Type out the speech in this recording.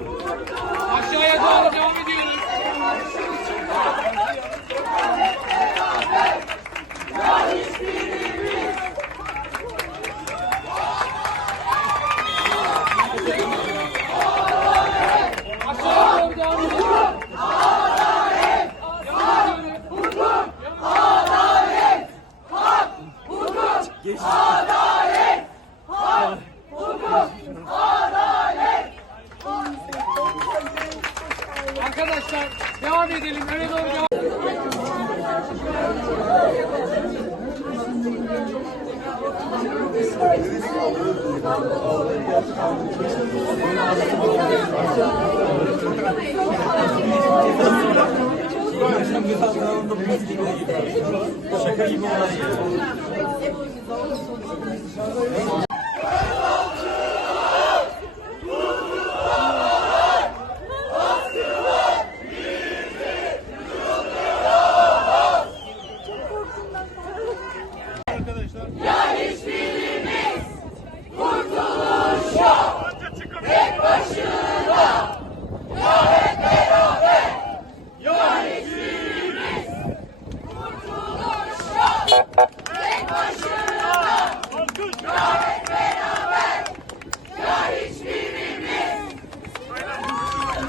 Aşağıya doğru devam ediyoruz. Aşağıya doğru devam ediyoruz. Arkadaşlar devam edelim. Öne doğru devam. Şaka gibi olay ya. başına. Ya hep beraber, ya hiçbirimiz. Kurtuluş yok.